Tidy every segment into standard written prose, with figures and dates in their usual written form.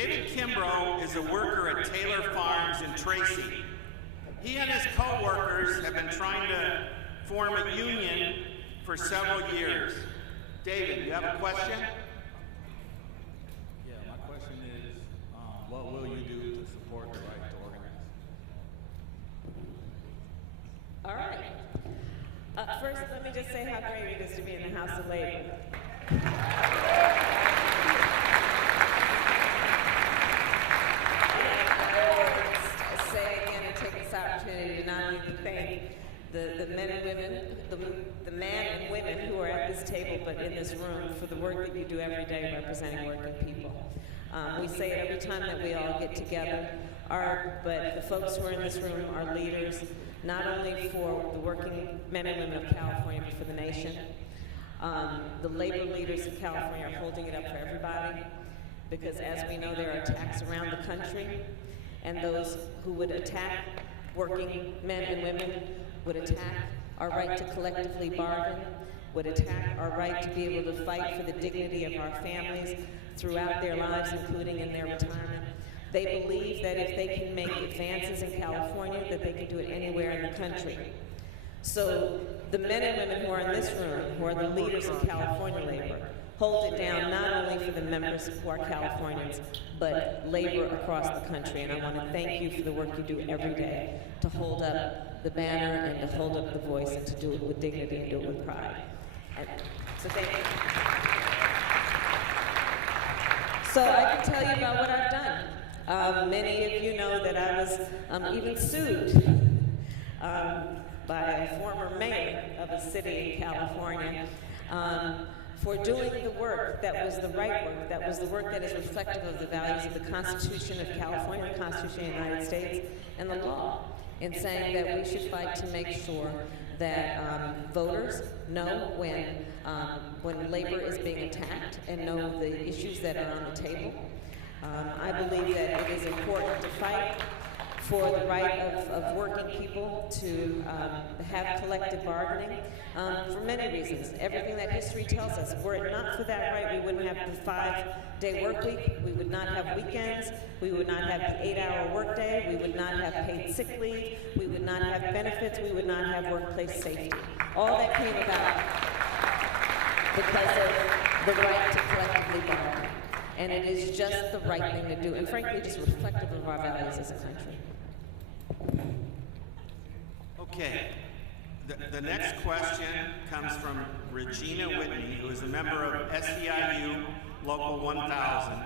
David Kimbrough is a worker at Taylor Farms in Tracy. He and his co-workers have been trying to form a union for several years. David, you have a question? Yeah, my question is, what will you do to support the right to organize? All right. First, let me just say how great it is to be in the House of Labor. Say again and take this opportunity to not only thank the men and women, the man and women who are at this table but in this room for the work that you do every day representing working people. We say it every time that we all get together, but the folks who are in this room are leaders, not only for the working men and women of California, but for the nation. The labor leaders of California are holding it up for everybody, because as we know, there are attacks around the country, and those who would attack working men and women would attack our right to collectively bargain, would attack our right to be able to fight for the dignity of our families throughout their lives, including in their retirement. They believe that if they can make advances in California, that they can do it anywhere in the country. So the men and women who are in this room, who are the leaders of California labor, hold it down not only for the members who are Californians, but labor across the country. And I want to thank you for the work you do every day to hold up the banner and to hold up the voice and to do it with dignity and do it with pride. And so thank you. So I can tell you about what I've done. Many of you know that I was even sued by a former mayor of a city in California for doing the work that was the right work, that was the work that is reflective of the values of the Constitution of California, the Constitution of the United States, and the law, in saying that we should fight to make sure that voters know when labor is being attacked and know the issues that are on the table. I believe that it is important to fight for the right of working people to have collective bargaining for many reasons. Everything that history tells us. Were it not for that right, we wouldn't have the 5-day work week, we would not have weekends, we would not have the 8-hour workday, we would not have paid sick leave, we would not have benefits, we would not have workplace safety. All that came about because of the right to collectively bargain. And it is just the right thing to do, and frankly, just reflective of our values as a country. Okay. The next question comes from Regina Whitney, who is a member of SEIU Local 1000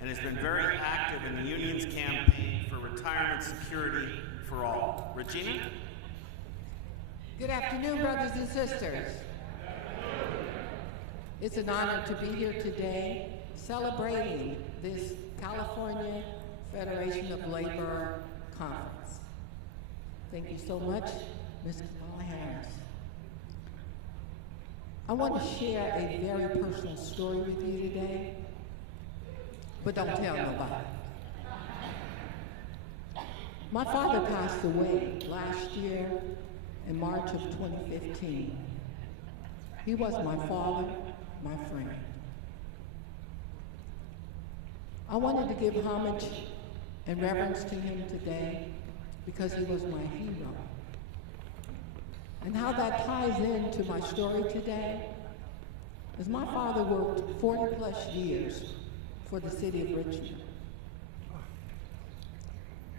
and has been very active in the union's campaign for retirement security for all. Regina? Good afternoon, brothers and sisters. It's an honor to be here today celebrating this California Federation of Labor Conference. Thank you so much, Ms. Kamala Harris. I want to share a very personal story with you today, but don't tell nobody. My father passed away last year in March of 2015. He was my father, my friend. I wanted to give homage and reverence to him today because he was my hero. And how that ties into my story today is my father worked 40 plus years for the city of Richmond.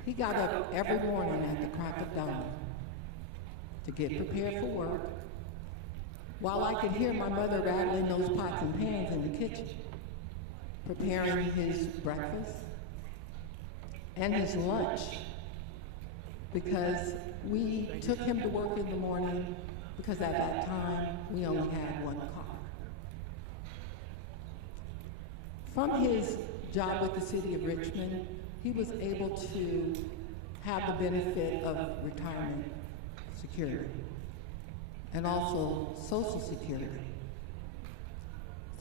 He got up every morning at the crack of dawn to get prepared for work, while I could hear my mother rattling those pots and pans in the kitchen, preparing his breakfast and his lunch, because we took him to work in the morning because at that time we only had one car. From his job with the city of Richmond, he was able to have the benefit of retirement security and also Social Security.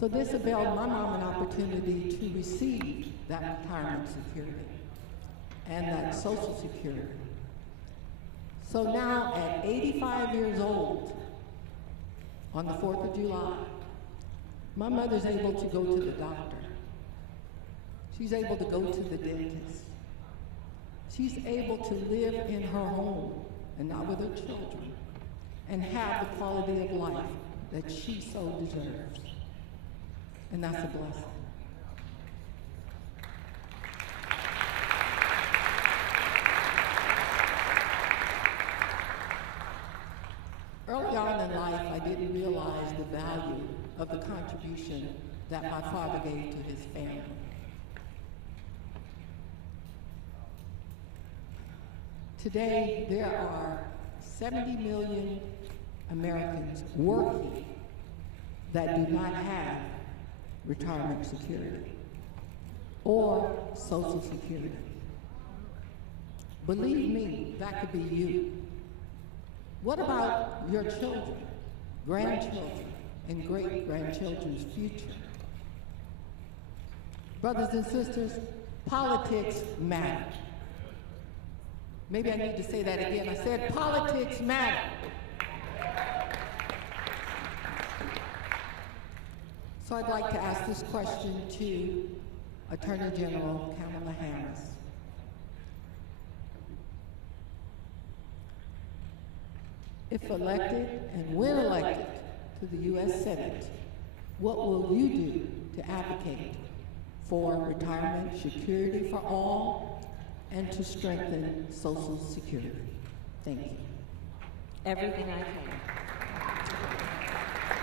So this availed my mom an opportunity to receive that retirement security and that Social Security. So now at 85 years old, on the 4th of July, my mother's able to go to the doctor. She's able to go to the dentist. She's able to live in her home and not with her children and have the quality of life that she so deserves. And that's a blessing. Early on in life, I didn't realize the value of the contribution that my father gave to his family. Today, there are 70 million Americans working that do not have retirement security or Social Security. Believe me, that could be you. What about your children, grandchildren, and great-grandchildren's future? Brothers and sisters, politics matter. Maybe I need to say that again. I said politics matter. So I'd like to ask this question to Attorney General Kamala Harris. If elected and when elected to the U.S. Senate, what will you do to advocate for retirement security for all and to strengthen Social Security? Thank you. Everything I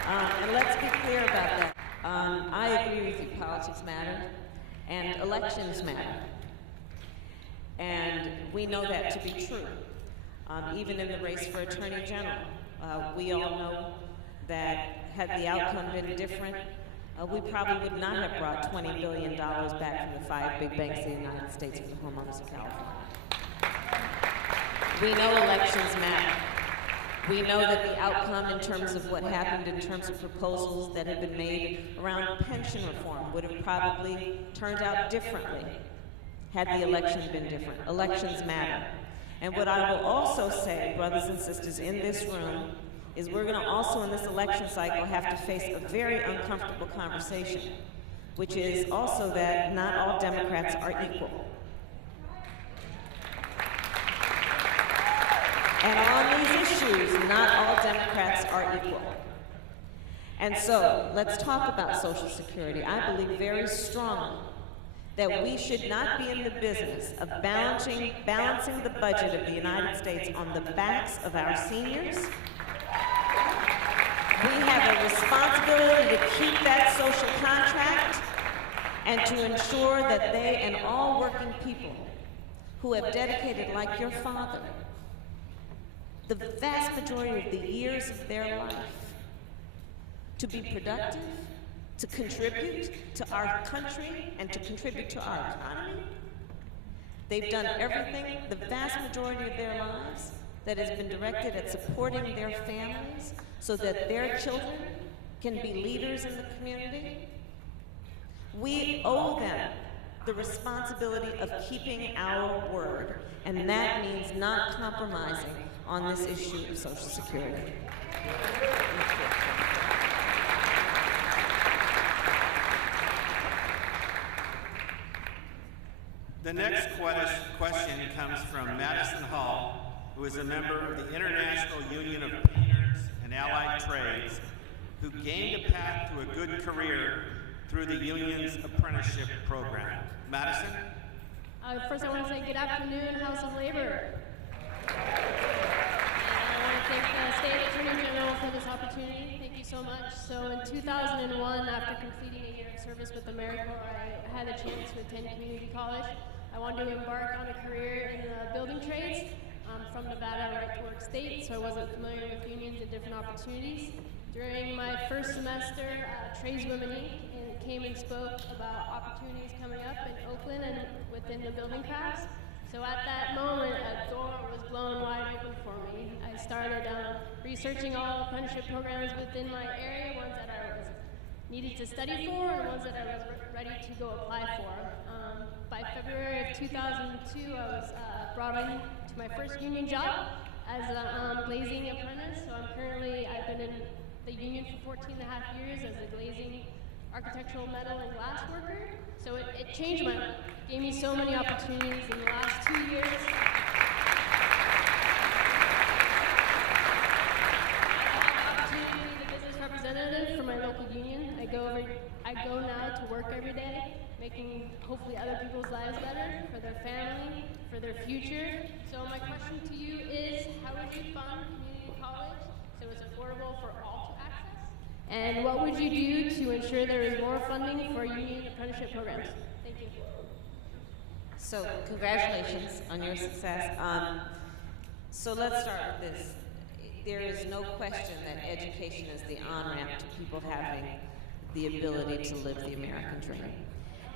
can. And let's be clear about that. I agree with you, politics matter, and elections matter. And we know that to be true. Even in the race for Attorney General, we all know that had the outcome been different, we probably would not have brought $20 billion back from the 5 big banks in the United States for the homeowners of California. We know elections matter. We know that the outcome in terms of what happened in terms of proposals that have been made around pension reform would have probably turned out differently had the election been different. Elections matter. And what I will also say, brothers and sisters, in this room, is we're going to also in this election cycle have to face a very uncomfortable conversation, which is also that not all Democrats are equal. And on these issues, not all Democrats are equal. And so, let's talk about Social Security. I believe very strongly that we should not be in the business of balancing the budget of the United States on the backs of our seniors. We have a responsibility to keep that social contract and to ensure that they and all working people who have dedicated, like your father, the vast majority of the years of their life to be productive, to contribute to our country and to contribute to our economy. They've done everything, the vast majority of their lives, that has been directed at supporting their families so that their children can be leaders in the community. We owe them the responsibility of keeping our word, and that means not compromising on this issue of Social Security. The next question comes from Madison Hall, who is a member of the International Union of Painters and Allied Trades, who gained a path to a good career through the union's apprenticeship program. Madison? First, I want to say good afternoon, House of Labor. And I want to thank the State Attorney General for this opportunity. Thank you so much. So in 2001, after completing a year of service with the AmeriCorps, I had a chance to attend community college. I wanted to embark on a career in the building trades. I'm from Nevada, right-to-work state, so I wasn't familiar with unions and different opportunities. During my first semester, Tradeswomen Inc. came and spoke about opportunities coming up in Oakland and within the building crafts. So at that moment, a door was blown wide open for me. I started researching all apprenticeship programs within my area, ones that I was needed to study for and ones that I was ready to go apply for. By February of 2002, I was brought in to my first union job as a glazing apprentice. So I've been in the union for 14 and a half years as a glazing architectural metal and glass worker. So it changed my life, gave me so many opportunities in the last 2 years. Representative for my local union. I go now to work every day, making hopefully other people's lives better, for their family, for their future. So my question to you is, how would you fund community college so it's affordable for all to access? And what would you do to ensure there is more funding for union apprenticeship programs? Thank you. So congratulations on your success. So let's start with this. There is no question that education is the on-ramp to people having the ability to live the American dream.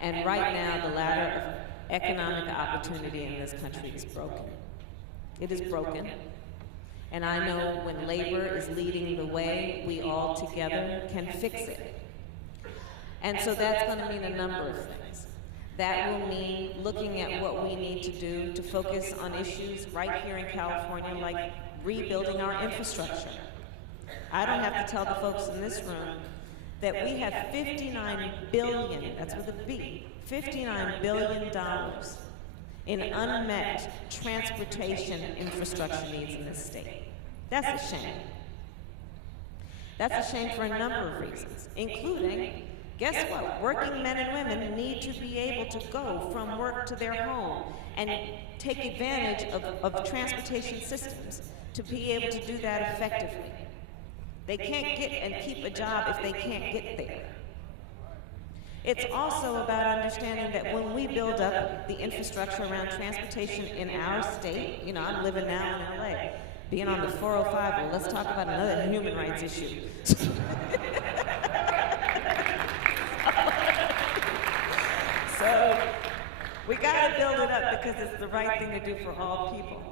And right now, the ladder of economic opportunity in this country is broken. It is broken. And I know when labor is leading the way, we all together can fix it. And so that's going to mean a number of things. That will mean looking at what we need to do to focus on issues right here in California, like rebuilding our infrastructure. I don't have to tell the folks in this room that we have $59 billion, that's with a B, $59 billion in unmet transportation infrastructure needs in this state. That's a shame. That's a shame for a number of reasons, including, guess what? Working men and women need to be able to go from work to their home and take advantage of transportation systems to be able to do that effectively. They can't get and keep a job if they can't get there. It's also about understanding that when we build up the infrastructure around transportation in our state, you know, I'm living now in LA, being on the 405, well, let's talk about another human rights issue. So we gotta build it up because it's the right thing to do for all people.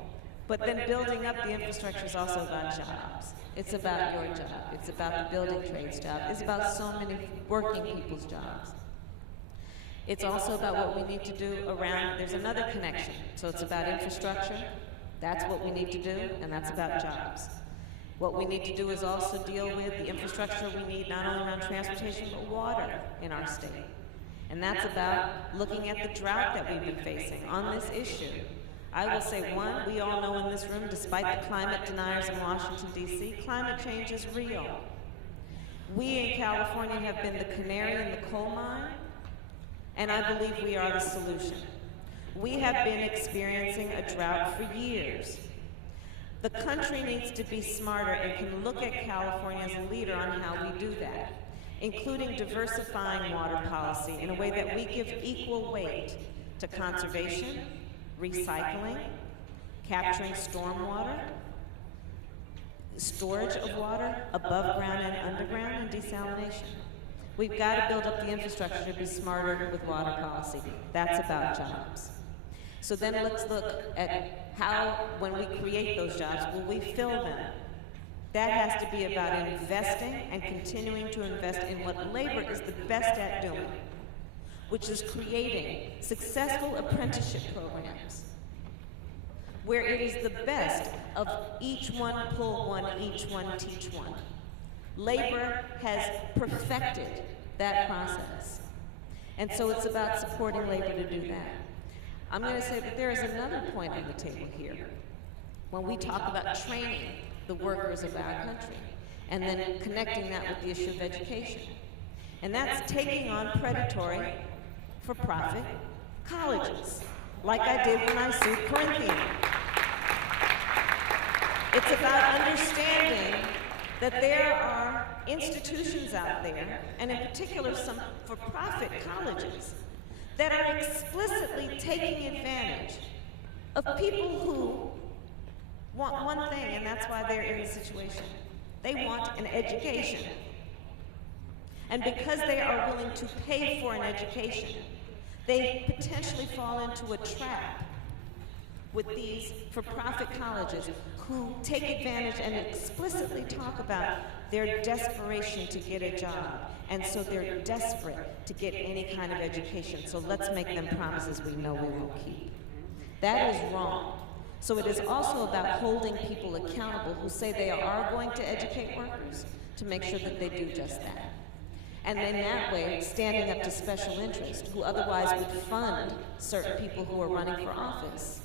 But then building up the infrastructure is also about jobs. It's about your job. It's about the building trades job. It's about so many working people's jobs. It's also about what we need to do around, there's another connection. So it's about infrastructure, that's what we need to do, and that's about jobs. What we need to do is also deal with the infrastructure we need not only around transportation, but water in our state. And that's about looking at the drought that we've been facing on this issue. I will say, one, we all know in this room, despite the climate deniers in Washington, D.C., climate change is real. We in California have been the canary in the coal mine, and I believe we are the solution. We have been experiencing a drought for years. The country needs to be smarter and can look at California as a leader on how we do that, including diversifying water policy in a way that we give equal weight to conservation, recycling, capturing stormwater, storage of water above ground and underground, and desalination. We've got to build up the infrastructure to be smarter with water policy. That's about jobs. So then let's look at how, when we create those jobs, will we fill them? That has to be about investing and continuing to invest in what labor is the best at doing, which is creating successful apprenticeship programs where it is the best of each one pull one, each one teach one. Labor has perfected that process. And so it's about supporting labor to do that. I'm going to say that there is another point on the table here. When we talk about training the workers of our country, and then connecting that with the issue of education. And that's taking on predatory, for-profit colleges, like I did when I sued Corinthian. It's about understanding that there are institutions out there, and in particular some for-profit colleges, that are explicitly taking advantage of people who want one thing, and that's why they're in the situation. They want an education. And because they are willing to pay for an education, they potentially fall into a trap with these for-profit colleges who take advantage and explicitly talk about their desperation to get a job. And so they're desperate to get any kind of education. So let's make them promises we know we won't keep. That is wrong. So it is also about holding people accountable who say they are going to educate workers to make sure that they do just that. And in that way, standing up to special interests who otherwise would fund certain people who are running for office,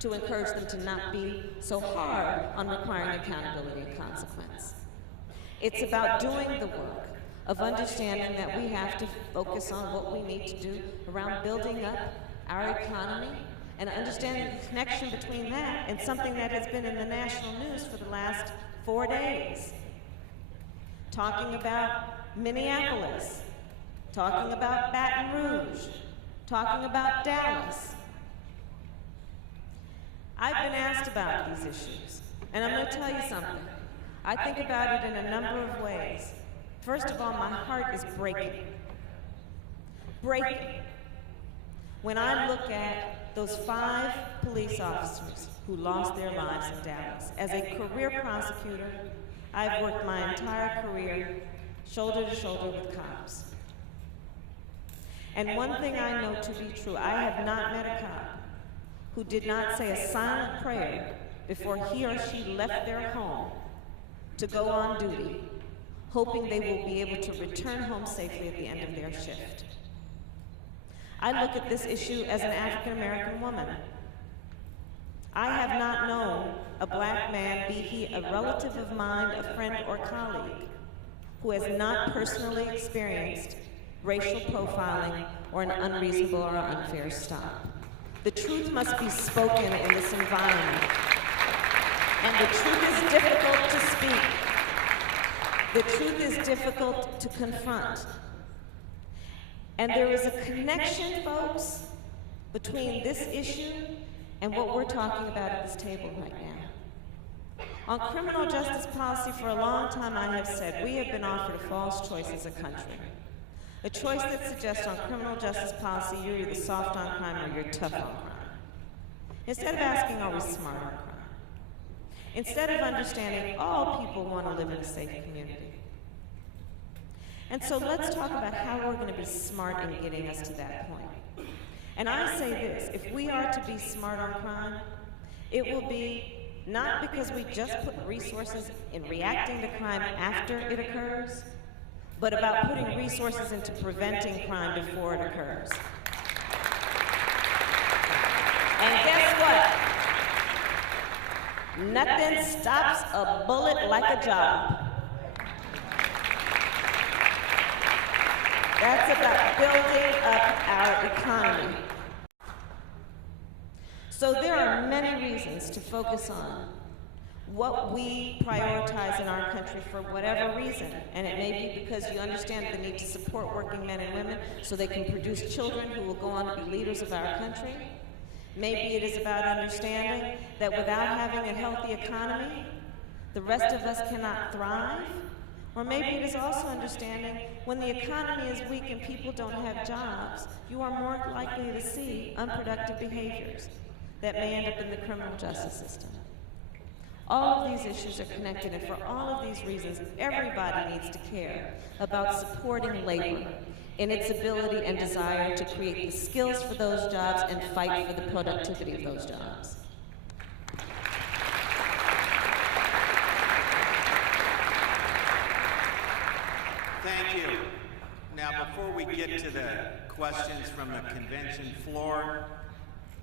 to encourage them to not be so hard on requiring accountability and consequence. It's about doing the work of understanding that we have to focus on what we need to do around building up our economy and understanding the connection between that and something that has been in the national news for the last 4 days. Talking about Minneapolis, talking about Baton Rouge, talking about Dallas. I've been asked about these issues, and I'm going to tell you something. I think about it in a number of ways. First of all, my heart is breaking. Breaking. When I look at those 5 police officers who lost their lives in Dallas. As a career prosecutor, I've worked my entire career shoulder to shoulder with cops. And one thing I know to be true, I have not met a cop who did not say a silent prayer before he or she left their home to go on duty, hoping they will be able to return home safely at the end of their shift. I look at this issue as an African American woman. I have not known a black man, be he a relative of mine, a friend, or colleague, who has not personally experienced racial profiling or an unreasonable or unfair stop. The truth must be spoken in this environment. And the truth is difficult to speak. The truth is difficult to confront. And there is a connection, folks, between this issue and what we're talking about at this table right now. On criminal justice policy, for a long time I have said we have been offered a false choice as a country. A choice that suggests on criminal justice policy you're either soft on crime or you're tough on crime. Instead of asking, are we smart on crime? Instead of understanding all people want to live in a safe community. And so let's talk about how we're going to be smart in getting us to that point. And I say this, if we are to be smart on crime, it will be not because we just put resources in reacting to crime after it occurs, but about putting resources into preventing crime before it occurs. And guess what? Nothing stops a bullet like a job. That's about building up our economy. So there are many reasons to focus on what we prioritize in our country for whatever reason. And it may be because you understand the need to support working men and women so they can produce children who will go on to be leaders of our country. Maybe it is about understanding that without having a healthy economy, the rest of us cannot thrive. Or maybe it is also understanding when the economy is weak and people don't have jobs, you are more likely to see unproductive behaviors that may end up in the criminal justice system. All of these issues are connected, and for all of these reasons, everybody needs to care about supporting labor in its ability and desire to create the skills for those jobs and fight for the productivity of those jobs. Thank you. Now, before we get to the questions from the convention floor,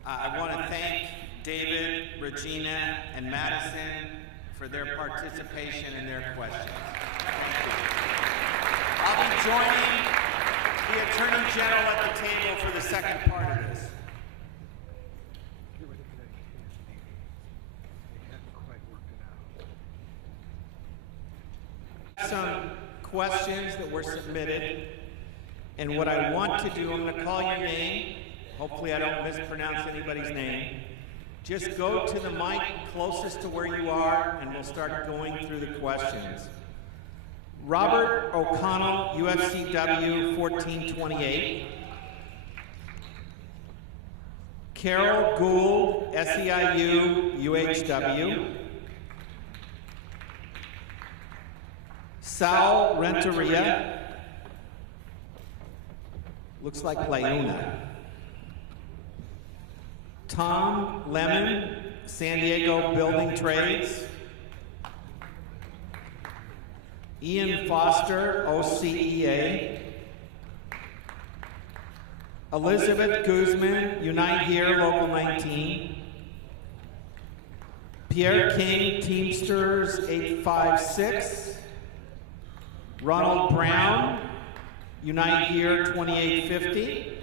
I want to thank David, Regina, and Madison for their participation and their questions. Thank you. I'll be joining the Attorney General at the table for the second part of this. Some questions that were submitted, and what I want to do, I'm going to call your name. Hopefully I don't mispronounce anybody's name. Just go to the mic closest to where you are, and we'll start going through the questions. Robert O'Connell, UFCW 1428. Carol Gould, SEIU UHW. Sal Renteria. Looks like Playuna. Tom Lemon, San Diego Building Trades. Ian Foster, OCEA. Elizabeth Guzman, Unite Here, Local 19. Pierre King, Teamsters 856. Ronald Brown, Unite Here 2850.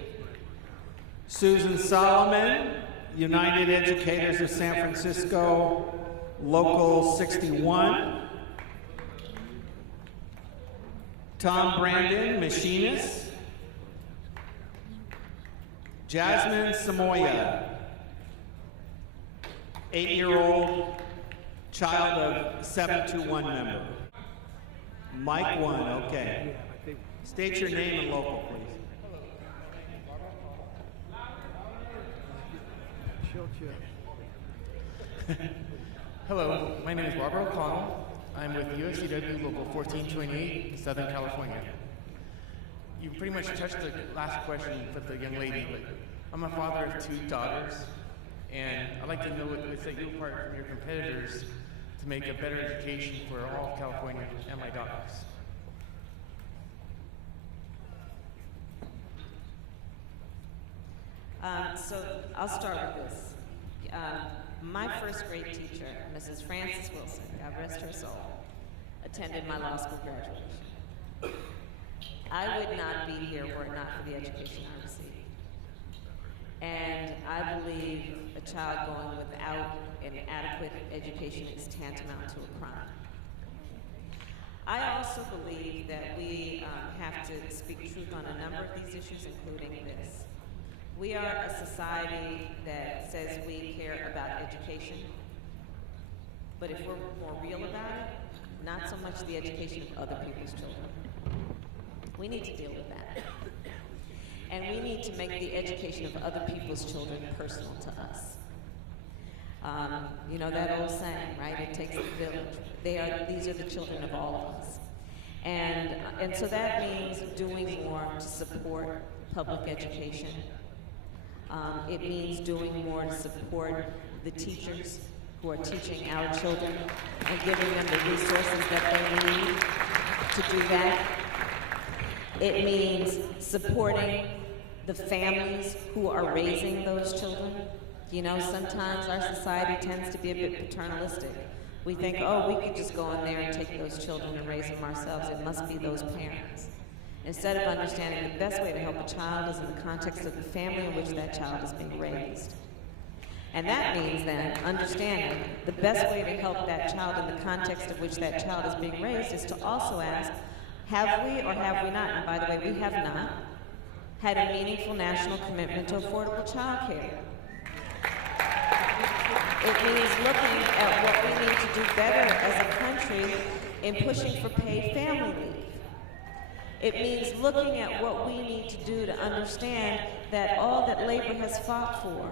Susan Solomon, United Educators of San Francisco, Local 61. Tom Brandon, Machinist. Jasmine Samoya, 8-year-old child of 721 member. Mike 1, okay. State your name and local, please. Hello, my name is Robert O'Connell. I'm with USCW Local 1428 in Southern California. You pretty much touched the last question with the young lady, but I'm a father of 2 daughters, and I'd like to know what would set you apart from your competitors to make a better education for all of California and my daughters. So I'll start with this. My first grade teacher, Mrs. Frances Wilson, God rest her soul, attended my law school graduation. I would not be here were it not for the education I received. And I believe a child going without an adequate education is tantamount to a crime. I also believe that we have to speak truth on a number of these issues, including this. We are a society that says we care about education, but if we're more real about it, not so much the education of other people's children. We need to deal with that. And we need to make the education of other people's children personal to us. You know that old saying, right? It takes a village. These are the children of all of us. And so that means doing more to support public education. It means doing more to support the teachers who are teaching our children and giving them the resources that they need to do that. It means supporting the families who are raising those children. You know, sometimes our society tends to be a bit paternalistic. We think, oh, we could just go in there and take those children and raise them ourselves. It must be those parents. Instead of understanding the best way to help a child is in the context of the family in which that child is being raised. And that means then understanding the best way to help that child in the context of which that child is being raised is to also ask, have we or have we not, and by the way, we have not, had a meaningful national commitment to affordable child care. It means looking at what we need to do better as a country in pushing for paid family leave. It means looking at what we need to do to understand that all that labor has fought for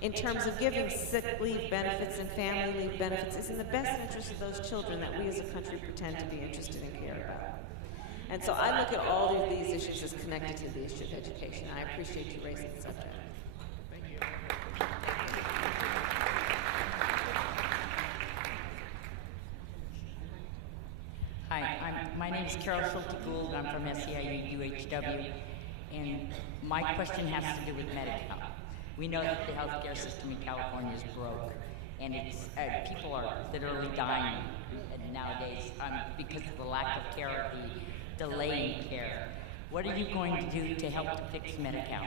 in terms of giving sick leave benefits and family leave benefits is in the best interest of those children that we as a country pretend to be interested and care about. And so I look at all of these issues as connected to the issue of education. I appreciate you raising the subject. Thank you. Hi, my name is Carol Schulte-Gould. I'm from SEIU UHW, and my question has to do with Medi-Cal. We know that the healthcare system in California is broke, and it's people are literally dying nowadays because of the lack of care, the delay in care. What are you going to do to help to fix Medi-Cal?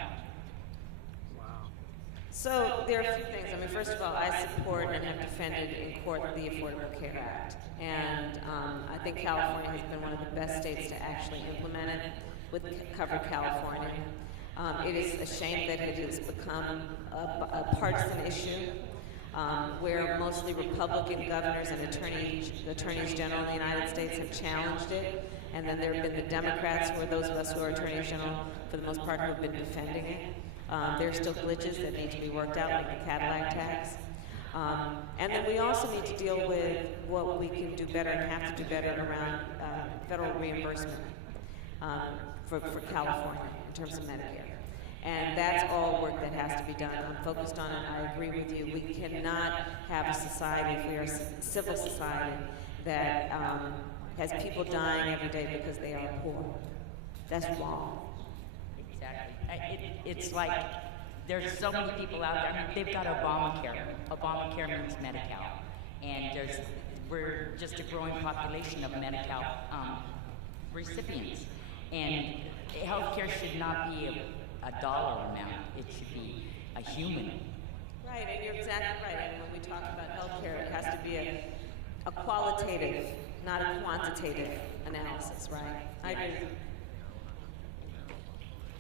So there are a few things. I mean, first of all, I support and have defended in court the Affordable Care Act. And I think California has been one of the best states to actually implement it with Covered California. It is a shame that it has become a partisan issue where mostly Republican governors and attorneys general in the United States have challenged it. And then there have been the Democrats, who are those of us who are attorneys general, for the most part, who have been defending it. There are still glitches that need to be worked out, like the Cadillac tax. And then we also need to deal with what we can do better and have to do better around federal reimbursement for California in terms of Medicare. And that's all work that has to be done. I'm focused on it. I agree with you. We cannot have a society, if we are a civil society, that has people dying every day because they are poor. That's wrong. Exactly. It's like there's so many people out there. I mean, they've got Obamacare. Obamacare means Medi-Cal, and we're just a growing population of Medi-Cal recipients. And healthcare should not be a dollar amount. It should be a human. Right, and you're exactly right. And when we talk about healthcare, it has to be a qualitative, not a quantitative analysis, right? I agree.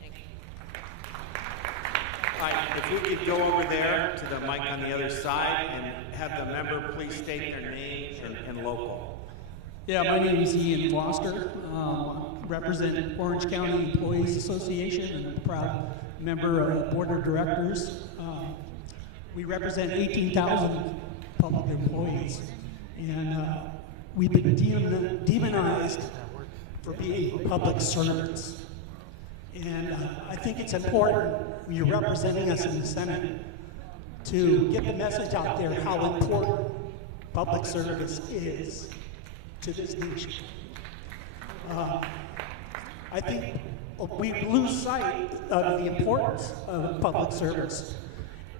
Thank you. All right, if we could go over there to the mic on the other side and have the member please state their name and local. Yeah, my name is Ian Foster. Represent Orange County Employees Association and a proud member of the Board of Directors. We represent 18,000 public employees, and we've been demonized for being public servants. And I think it's important, when you're representing us in the Senate, to get the message out there how important public service is to this nation. I think we lose sight of the importance of public service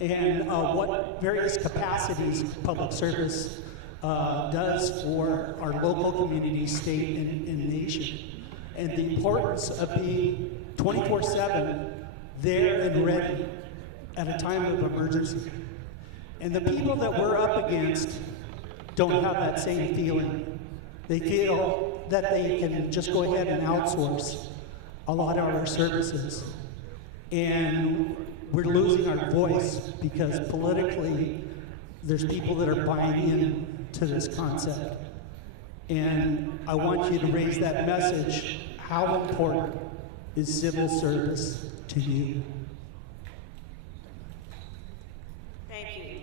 and what various capacities public service does for our local community, state, and nation. And the importance of being 24/7 there and ready at a time of emergency. And the people that we're up against don't have that same feeling. They feel that they can just go ahead and outsource a lot of our services. And we're losing our voice because politically, there's people that are buying into this concept. And I want you to raise that message. How important is civil service to you? Thank you.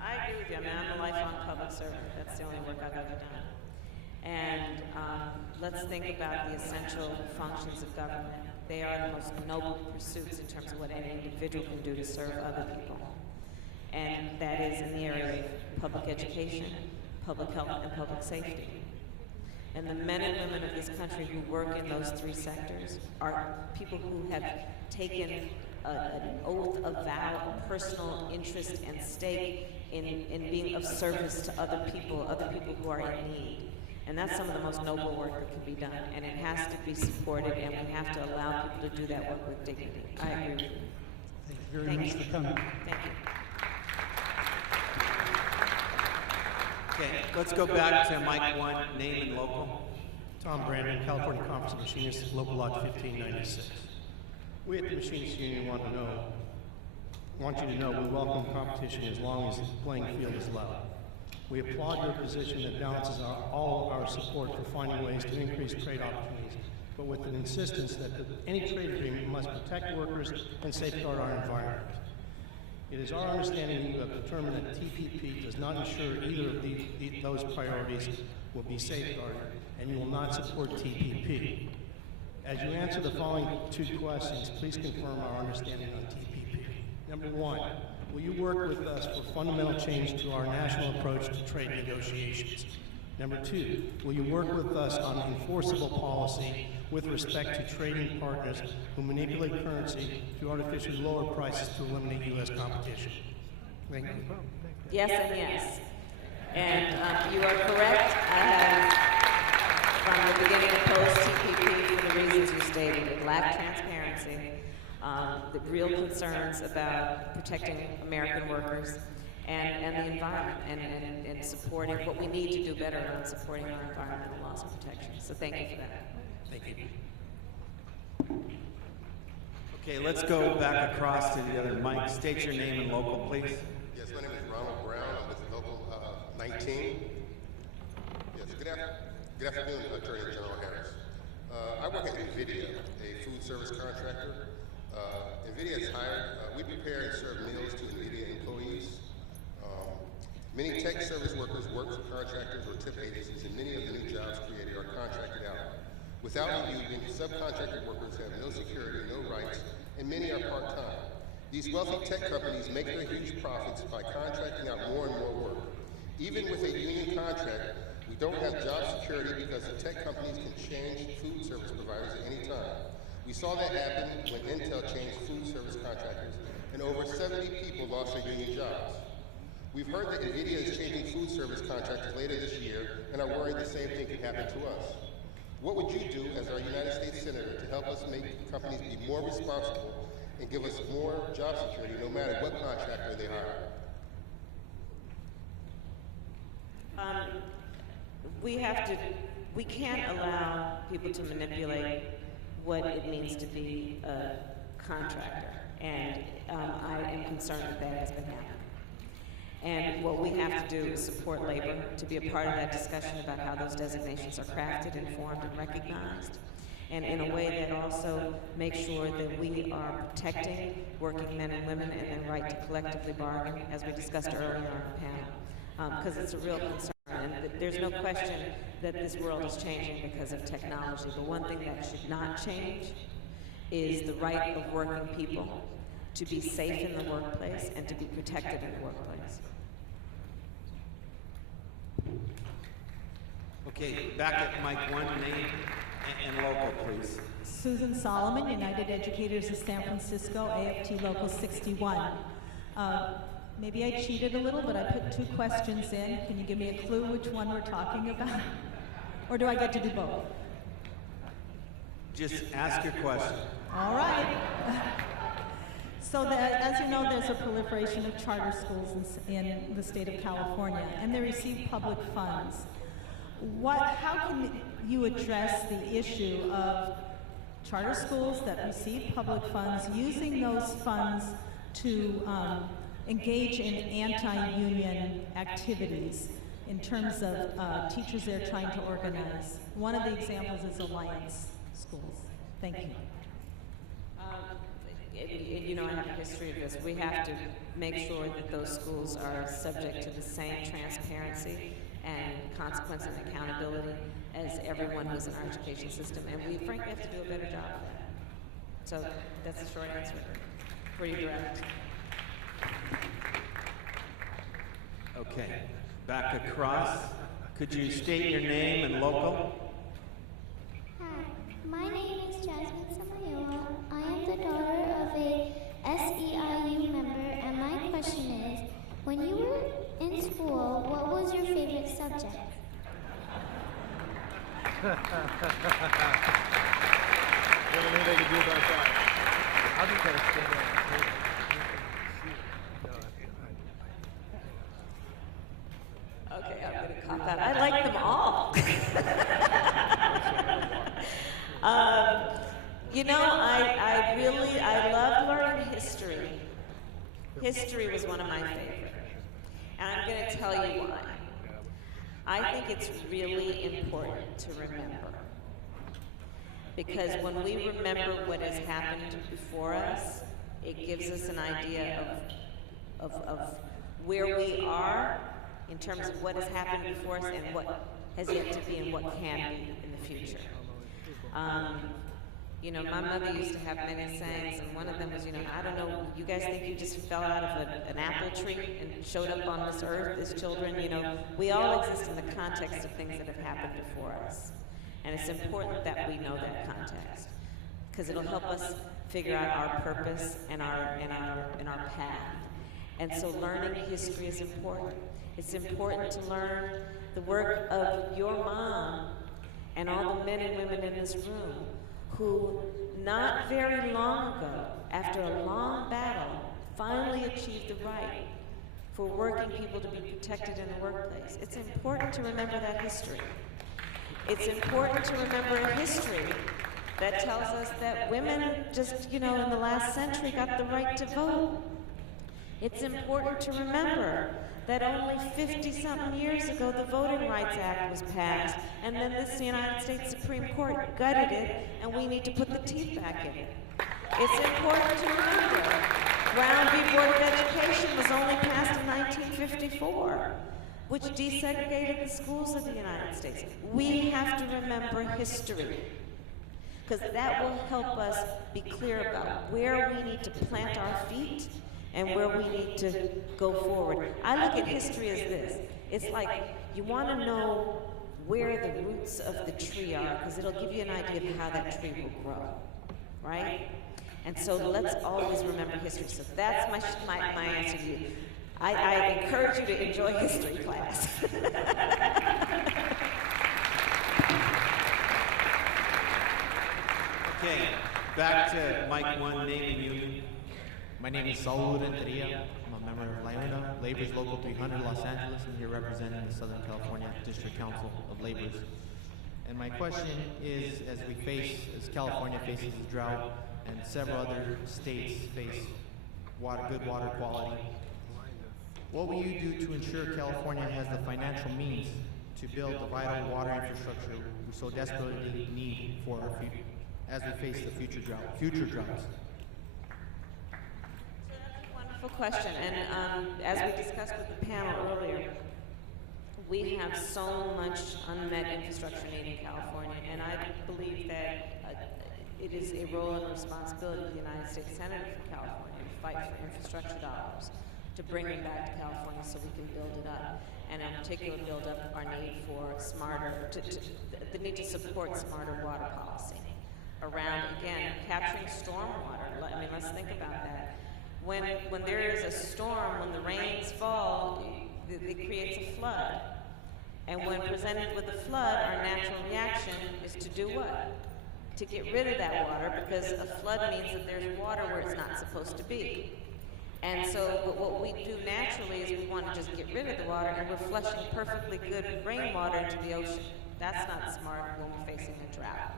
I agree with you. I mean, I'm a lifelong public servant. That's the only work I've ever done. And let's think about the essential functions of government. They are the most noble pursuits in terms of what any individual can do to serve other people. And that is in the area of public education, public health, and public safety. And the men and women of this country who work in those three sectors are people who have taken an oath, a vow, a personal interest and stake in being of service to other people who are in need. And that's some of the most noble work that can be done. And it has to be supported, and we have to allow people to do that work with dignity. I agree with you. Thank you very much for coming. Thank you. Okay, let's go back to mic 1, name and local. Tom Brandon, California Conference of Machinists, Local Lodge 1596. We at the Machinists Union want you to know we welcome competition as long as the playing field is level. We applaud your position that balances all our support for finding ways to increase trade opportunities, but with an insistence that any trade agreement must protect workers and safeguard our environment. It is our understanding you have determined that TPP does not ensure either of those priorities will be safeguarded, and you will not support TPP. As you answer the following two questions, please confirm our understanding on TPP. Number one, will you work with us for fundamental change to our national approach to trade negotiations? Number two, will you work with us on enforceable policy with respect to trading partners who manipulate currency to artificially lower prices to eliminate U.S. competition? Thank you. Yes and yes. And you are correct. I have, from the beginning, opposed TPP for the reasons you stated. It lacked transparency, the real concerns about protecting American workers and the environment and supporting what we need to do better on supporting our environmental laws and protections. So thank you for that. Thank you. Okay, let's go back across to the other mic. State your name and local, please. Yes, my name is Ronald Brown. I'm with Local 19. Yes, good afternoon, Attorney General Harris. I work at NVIDIA, a food service contractor. NVIDIA is hired. We prepare and serve meals to NVIDIA employees. Many tech service workers work for contractors or tip agencies, and many of the new jobs created are contracted out. Without a union, subcontracted workers have no security, no rights, and many are part-time. These wealthy tech companies make their huge profits by contracting out more and more work. Even with a union contract, We don't have job security because the tech companies can change food service providers at any time. We saw that happen when Intel changed food service contractors, and over 70 people lost their union jobs. We've heard that NVIDIA is changing food service contractors later this year and are worried the same thing could happen to us. What would you do as our United States Senator to help us make companies be more responsible and give us more job security no matter what contractor they hire? We can't allow people to manipulate what it means to be a contractor. And I am concerned that that has been happening. And what we have to do is support labor to be a part of that discussion about how those designations are crafted, informed, and recognized. And in a way that also makes sure that we are protecting working men and women and their right to collectively bargain, as we discussed earlier on the panel. Because it's a real concern. And there's no question that this world is changing because of technology. But one thing that should not change is the right of working people to be safe in the workplace and to be protected in the workplace. Okay, back at mic 1, name and local, please. Susan Solomon, United Educators of San Francisco, AFT Local 61. Maybe I cheated a little, but I put 2 questions in. Can you give me a clue which one we're talking about? Or do I get to do both? Just ask your question. All right. So as you know, there's a proliferation of charter schools in the state of California, and they receive public funds. How can you address the issue of charter schools that receive public funds using those funds to engage in anti-union activities in terms of teachers they're trying to organize? One of the examples is Alliance schools. Thank you. You know, I have a history of this. We have to make sure that those schools are subject to the same transparency and consequence and accountability as everyone who's in our education system. And we frankly have to do a better job of that. So that's the short answer. Pretty direct. Okay, back across. Could you state your name and local? Hi, my name is Jasmine Samayoa. I am the daughter of a SEIU member, and my question is, when you were in school, what was your favorite subject? What do you think they could do about that? I'll just gotta stand there. Okay, I'm going to cop out. I like them all. You know, I love learning history. History was one of my favorites. And I'm going to tell you why. I think it's really important to remember. Because when we remember what has happened before us, it gives us an idea of where we are in terms of what has happened before us and what has yet to be and what can be in the future. You know, my mother used to have many sayings, and one of them was, you know, I don't know, you guys think you just fell out of an apple tree and showed up on this earth as children? You know, we all exist in the context of things that have happened before us. And it's important that we know that context, because it'll help us figure out our purpose and our path. And so learning history is important. It's important to learn the work of your mom and all the men and women in this room who, not very long ago, after a long battle, finally achieved the right for working people to be protected in the workplace. It's important to remember that history. It's important to remember a history that tells us that women just, you know, in the last century got the right to vote. It's important to remember that only 50-something years ago the Voting Rights Act was passed, and then this United States Supreme Court gutted it, and we need to put the teeth back in it. It's important to remember Brown v. Board of Education was only passed in 1954, which desegregated the schools of the United States. We have to remember history, because that will help us be clear about where we need to plant our feet and where we need to go forward. I look at history as this. It's like you want to know where the roots of the tree are, because it'll give you an idea of how that tree will grow, right? And so let's always remember history. So that's my answer to you. I encourage you to enjoy history class. Okay, back to Mike 1, name and union. My name is Saul Renteria. I'm a member of Laona, Labor's Local 300 Los Angeles, and here representing the Southern California District Council of Laborers. And my question is, as California faces a drought and several other states face good water quality, what will you do to ensure California has the financial means to build the vital water infrastructure we so desperately need for our future, as we face the future droughts? Wonderful question, and as we discussed with the panel earlier, we have so much unmet infrastructure need in California, and I believe that it is a role and responsibility of the United States Senator from California to fight for infrastructure dollars, to bring them back to California so we can build it up, and in particular build up our need for the need to support smarter water policy around, again, capturing stormwater. I mean, let's think about that. When there is a storm, when the rains fall, it creates a flood. And when presented with a flood, our natural reaction is to do what? To get rid of that water, because a flood means that there's water where it's not supposed to be. And so, but what we do naturally is we want to just get rid of the water, and we're flushing perfectly good rainwater into the ocean. That's not smart when we're facing a drought.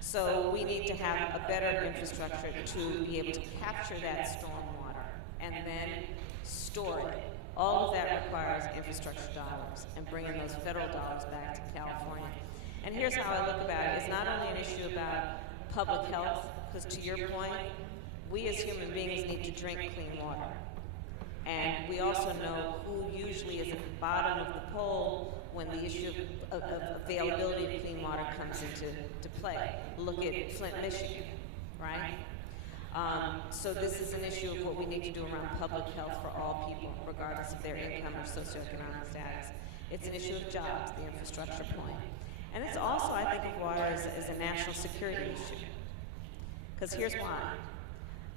So we need to have a better infrastructure to be able to capture that storm water and then store it. All of that requires infrastructure dollars and bringing those federal dollars back to California. And here's how I look about it. It's not only an issue about public health, because to your point, we as human beings need to drink clean water. And we also know who usually is at the bottom of the poll when the issue of availability of clean water comes into play. Look at Flint, Michigan, right? So this is an issue of what we need to do around public health for all people, regardless of their income or socioeconomic status. It's an issue of jobs, the infrastructure point. And it's also, I think, of water as a national security issue. Because here's why.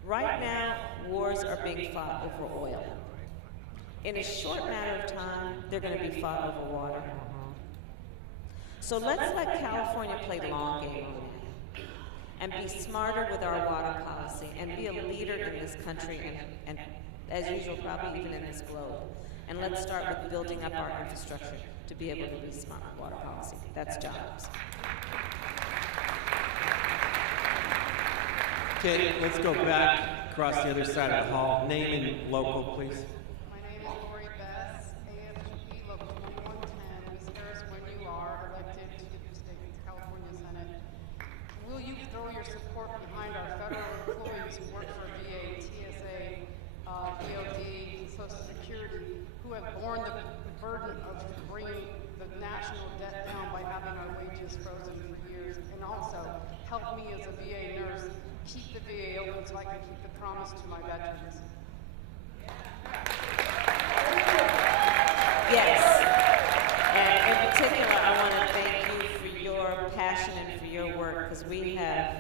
Right now, wars are being fought over oil. In a short matter of time, they're going to be fought over water. So let's let California play long game on that and be smarter with our water policy and be a leader in this country and as usual, probably even in this globe. And let's start with building up our infrastructure to be able to be smart with water policy. That's jobs. Okay, let's go back across the other side of the hall. Name and local, please. My name is Lori Bess, AFGP Local 2110. Ms. Harris, when you are elected to the state California Senate, will you throw your support behind our federal employees who work for VA, TSA, DOD, Social Security, who have borne the burden of bringing the national debt down by having our wages frozen for years, and also help me as a VA nurse keep the VA open so I can keep the promise to my veterans. Yes. And in particular, I want to thank you for your passion and for your work, because we have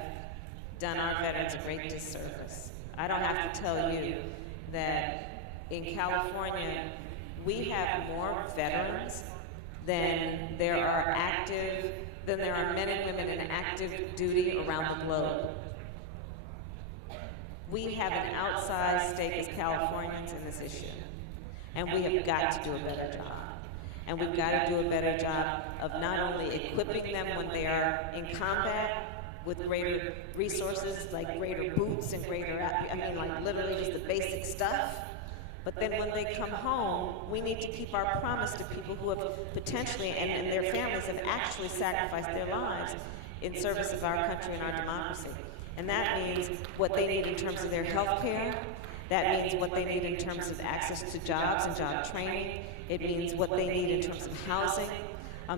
done our veterans a great disservice. I don't have to tell you that in California, we have more veterans than there are men and women in active duty around the globe. We have an outsized stake as Californians in this issue, and we have got to do a better job. And we've got to do a better job of not only equipping them when they are in combat with greater resources, like greater boots and like literally just the basic stuff, but then when they come home, we need to keep our promise to people who have potentially, and their families have actually sacrificed their lives in service of our country and our democracy. And that means what they need in terms of their health care. That means what they need in terms of access to jobs and job training. It means what they need in terms of housing.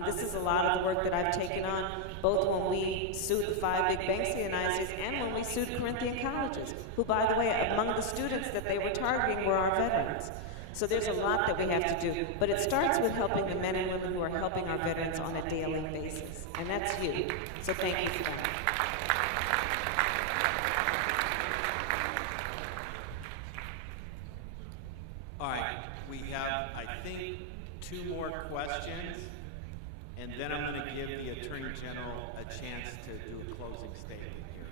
This is a lot of the work that I've taken on, both when we sued the 5 big banks in the United States and when we sued Corinthian colleges, who, by the way, among the students that they were targeting were our veterans. So there's a lot that we have to do, but it starts with helping the men and women who are helping our veterans on a daily basis, and that's you. So thank you for that. All right, we have, I think, 2 more questions, and then I'm going to give the Attorney General a chance to do a closing statement here.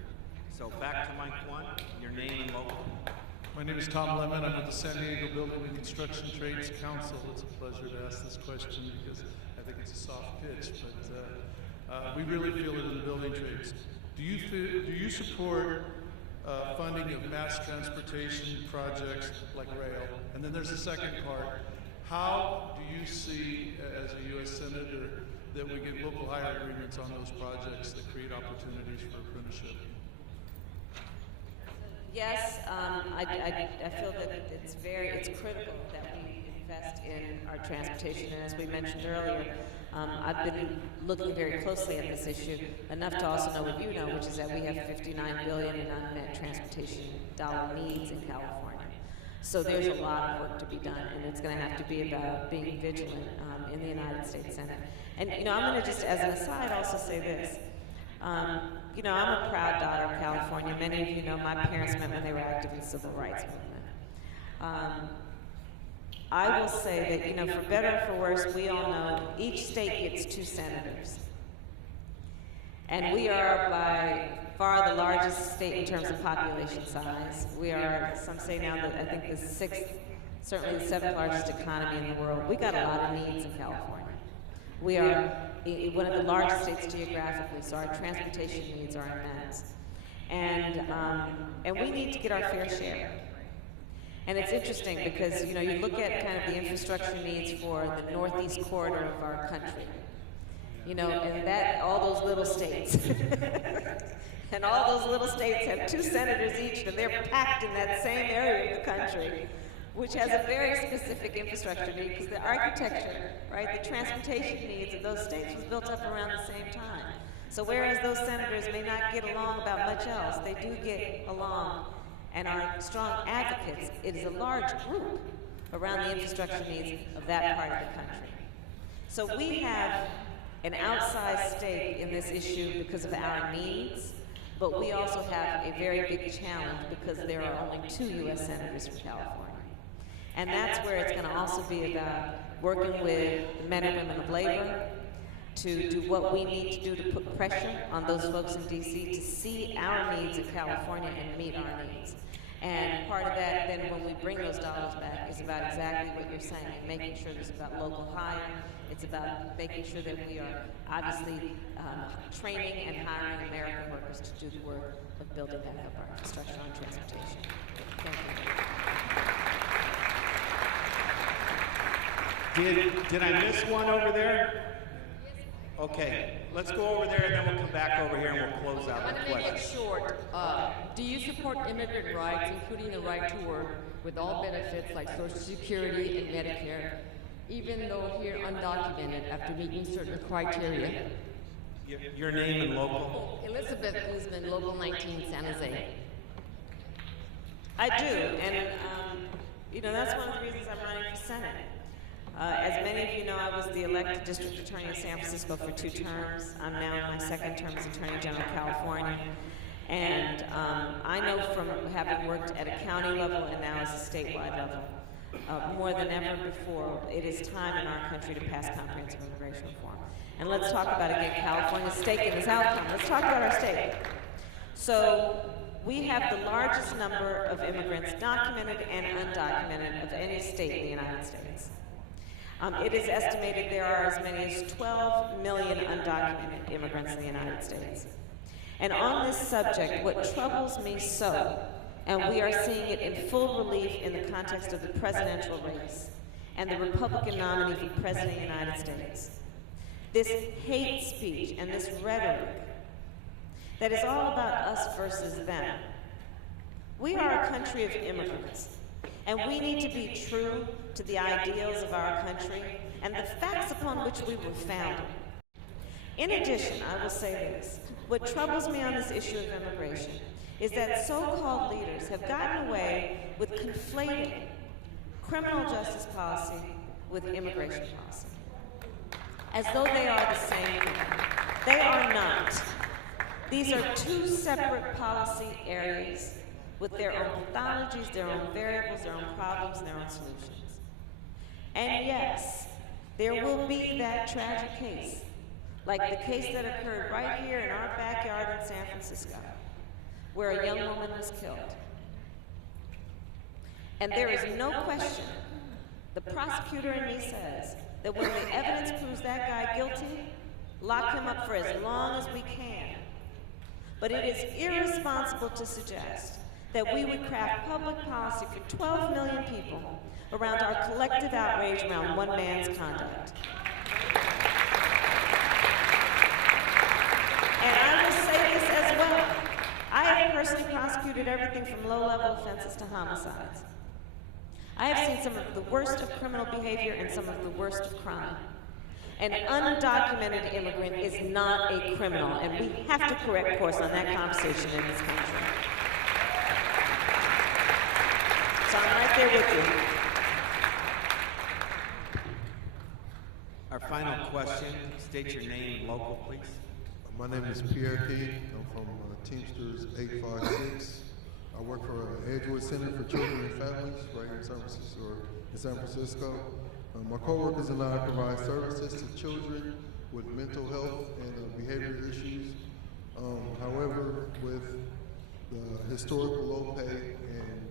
So back to Mike 1, your name and local. My name is Tom Lemon. I'm with the San Diego Building and Construction Trades Council. It's a pleasure to ask this question because I think it's a soft pitch, but we really feel it in the building trades. Do you support funding of mass transportation projects like rail? And then there's a second part. How do you see, as a U.S. Senator, that we get local hire agreements on those projects that create opportunities for apprenticeship? Yes, I feel that it's critical that we invest in our transportation, and as we mentioned earlier, I've been looking very closely at this issue, enough to also know what you know, which is that we have $59 billion in unmet transportation dollar needs in California. So there's a lot of work to be done, and it's going to have to be about being vigilant in the United States Senate. And you know, I'm going to just, as an aside, also say this. You know, I'm a proud daughter of California. Many of you know my parents met when they were active in the civil rights movement. I will say that, you know, for better or for worse, we all know each state gets 2 senators. And we are by far the largest state in terms of population size. We are, some say now, that I think the 6th, certainly the 7th largest economy in the world. We got a lot of needs in California. We are one of the largest states geographically, so our transportation needs are immense. And we need to get our fair share. And it's interesting because, you know, you look at kind of the infrastructure needs for the northeast corridor of our country, you know, and that, all those little states, and all those little states have 2 senators each, and they're packed in that same area of the country, which has a very specific infrastructure need, because the architecture, right, the transportation needs of those states was built up around the same time. So whereas those senators may not get along about much else, they do get along and are strong advocates. It is a large group around the infrastructure needs of that part of the country. So we have an outsized stake in this issue because of our needs, but we also have a very big challenge because there are only 2 U.S. senators from California. And that's where it's going to also be about working with the men and women of labor to do what we need to do to put pressure on those folks in D.C. to see our needs in California and meet our needs. And part of that, then, when we bring those dollars back, is about exactly what you're saying, making sure it's about local hire. It's about making sure that we are obviously training and hiring American workers to do the work of building back up our infrastructure on transportation. Thank you. Did I miss one over there? Okay, let's go over there and then we'll come back over here and we'll close out I'm the going to make it question. short. Do you support immigrant rights, including the right to work, with all benefits like Social Security and Medicare, even though here undocumented after meeting certain criteria? Your name and local? Elizabeth Guzman, Local 19, San Jose. I do, and you know, that's one of the reasons I'm running for Senate. As many of you know, I was the elected district attorney of San Francisco for 2 terms. I'm now in my 2nd term as Attorney General of California. And I know from having worked at a county level and now as a statewide level, more than ever before, it is time in our country to pass comprehensive immigration reform. And let's talk about, again, California's stake in this outcome. Let's talk about our state. So we have the largest number of immigrants, documented and undocumented, of any state in the United States. It is estimated there are as many as 12 million undocumented immigrants in the United States. And on this subject, what troubles me so, and we are seeing it in full relief in the context of the presidential race and the Republican nominee for President of the United States, this hate speech and this rhetoric that is all about us versus them. We are a country of immigrants. And we need to be true to the ideals of our country and the facts upon which we were founded. In addition, I will say this. What troubles me on this issue of immigration is that so-called leaders have gotten away with conflating criminal justice policy with immigration policy, as though they are the same thing. They are not. These are two separate policy areas with their own pathologies, their own variables, their own problems, their own solutions. And yes, there will be that tragic case, like the case that occurred right here in our backyard in San Francisco, where a young woman was killed. And there is no question, the prosecutor in me says, that when the evidence proves that guy guilty, lock him up for as long as we can. But it is irresponsible to suggest that we would craft public policy for 12 million people around our collective outrage around one man's conduct. And I will say this as well. I have personally prosecuted everything from low-level offenses to homicides. I have seen some of the worst of criminal behavior and some of the worst of crime. An undocumented immigrant is not a criminal, and we have to correct course on that conversation in this country. So I'm right there with you. Our final question, state your name and local, please. My name is Pierre King. I'm from Teamsters 856. I work for Edgewood Center for Children and Families right here in San Francisco. My coworkers and I provide services to children with mental health and behavioral issues. However, with the historical low pay and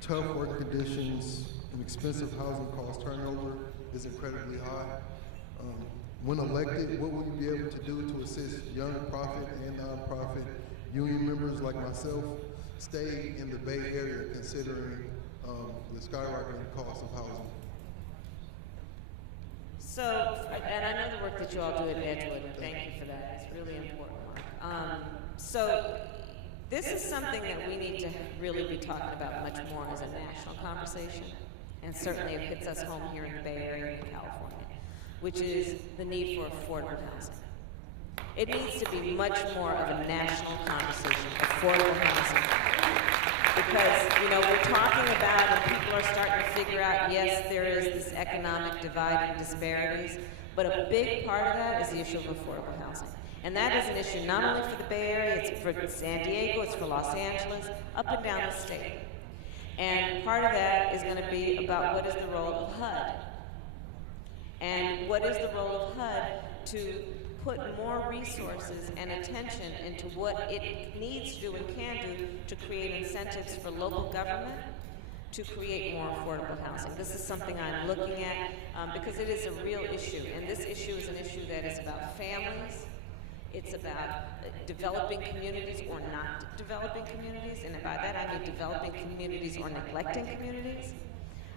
tough work conditions and expensive housing cost, turnover is incredibly high. When elected, what will you be able to do to assist young profit and nonprofit union members like myself stay in the Bay Area considering the skyrocketing cost of housing? So, and I know the work that you all do at Edgewood, and thank you for that. It's really important work. So, this is something that we need to really be talking about much more as a national conversation, and certainly it hits us home here in the Bay Area and in California, which is the need for affordable housing. It needs to be much more of a national conversation, affordable housing. Because, you know, we're talking about, and people are starting to figure out, yes, there is this economic divide and disparities, but a big part of that is the issue of affordable housing. And that is an issue not only for the Bay Area, it's for San Diego, it's for Los Angeles, up and down the state. And part of that is going to be about what is the role of HUD. And what is the role of HUD to put more resources and attention into what it needs to do and can do to create incentives for local government to create more affordable housing. This is something I'm looking at because it is a real issue, and this issue is an issue that is about families. It's about developing communities or not developing communities, and by that I mean developing communities or neglecting communities.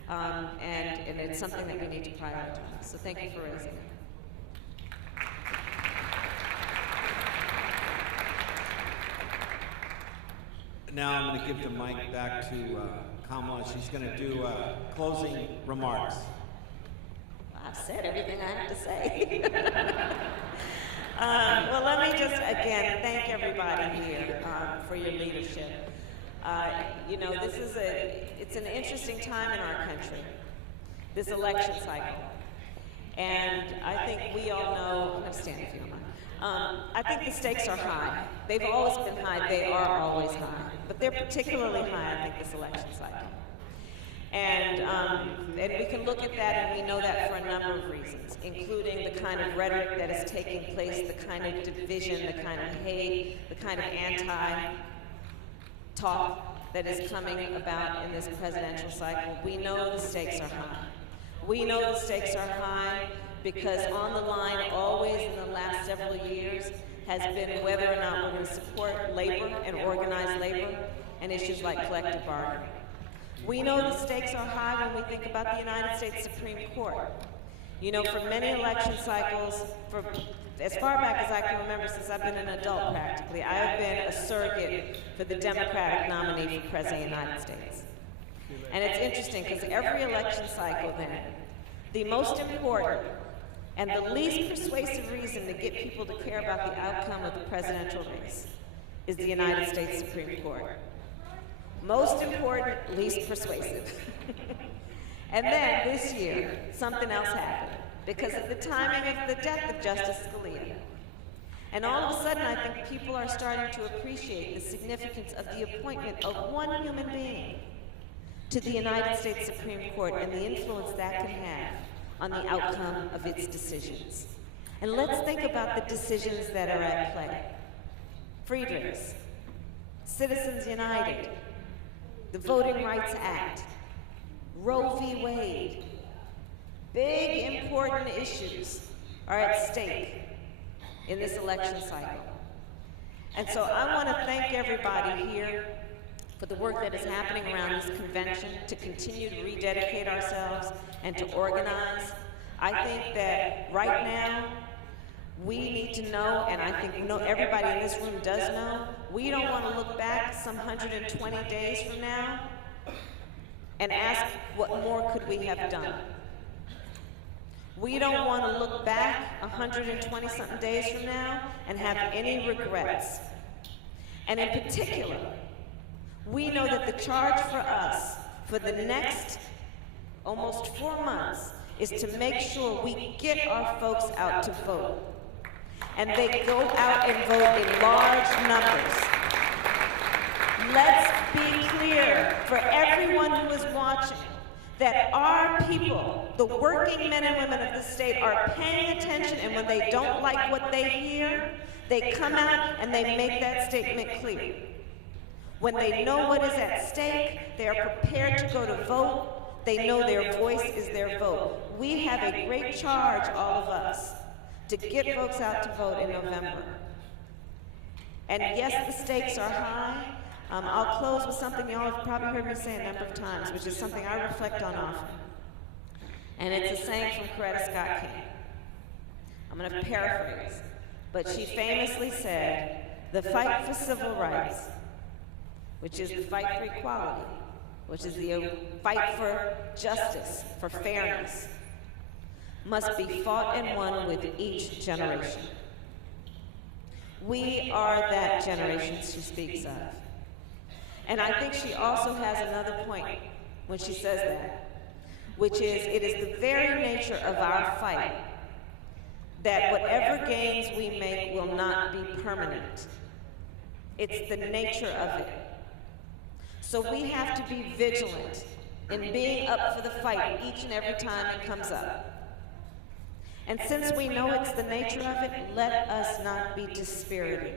And it's something that we need to prioritize. So thank you for raising it. Now I'm going to give the mic back to Kamala. She's going to do closing remarks. I've said everything I have to say. Well, let me just, again, thank everybody here for your leadership. You know, this is it's an interesting time in our country, this election cycle. And I think we all know, I'm going to stand if you don't mind. I think the stakes are high. They've always been high, they are always high. But they're particularly high, I think, this election cycle. And we can look at that, and we know that for a number of reasons, including the kind of rhetoric that is taking place, the kind of division, the kind of hate, the kind of anti-talk that is coming about in this presidential cycle. We know the stakes are high. We know the stakes are high because on the line always in the last several years has been whether or not we're going to support labor and organized labor and issues like collective bargaining. We know the stakes are high when we think about the United States Supreme Court. You know, for many election cycles, for as far back as I can remember, since I've been an adult practically, I have been a surrogate for the Democratic nominee for President of the United States. And it's interesting because every election cycle then, the most important and the least persuasive reason to get people to care about the outcome of the presidential race is the United States Supreme Court. Most important, least persuasive. And then this year, something else happened because of the timing of the death of Justice Scalia. And all of a sudden, I think people are starting to appreciate the significance of the appointment of one human being to the United States Supreme Court and the influence that can have on the outcome of its decisions. And let's think about the decisions that are at play. Friedrichs, Citizens United, the Voting Rights Act, Roe v. Wade. Big, important issues are at stake in this election cycle. And so I want to thank everybody here for the work that is happening around this convention to continue to rededicate ourselves and to organize. I think that right now, we need to know, and I think everybody in this room does know, we don't want to look back some 120 days from now and ask what more could we have done. We don't want to look back 120-something days from now and have any regrets. And in particular, we know that the charge for us for the next almost 4 months is to make sure we get our folks out to vote. And they go out and vote in large numbers. Let's be clear for everyone who is watching that our people, the working men and women of the state, are paying attention, and when they don't like what they hear, they come out and they make that statement clear. When they know what is at stake, they are prepared to go to vote. They know their voice is their vote. We have a great charge, all of us, to get folks out to vote in November. And yes, the stakes are high. I'll close with something y'all have probably heard me say a number of times, which is something I reflect on often. And it's a saying from Coretta Scott King. I'm going to paraphrase. But she famously said, the fight for civil rights, which is the fight for equality, which is the fight for justice, for fairness, must be fought and won with each generation. We are that generation she speaks of. And I think she also has another point when she says that, which is it is the very nature of our fight that whatever gains we make will not be permanent. It's the nature of it. So we have to be vigilant in being up for the fight each and every time it comes up. And since we know it's the nature of it, let us not be dispirited.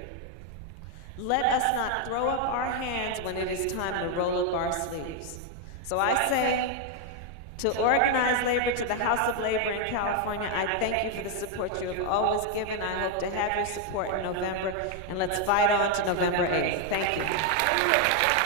Let us not throw up our hands when it is time to roll up our sleeves. So I say to organized labor, to the House of Labor in California, I thank you for the support you have always given. I hope to have your support in November, and let's fight on to November 8th. Thank you.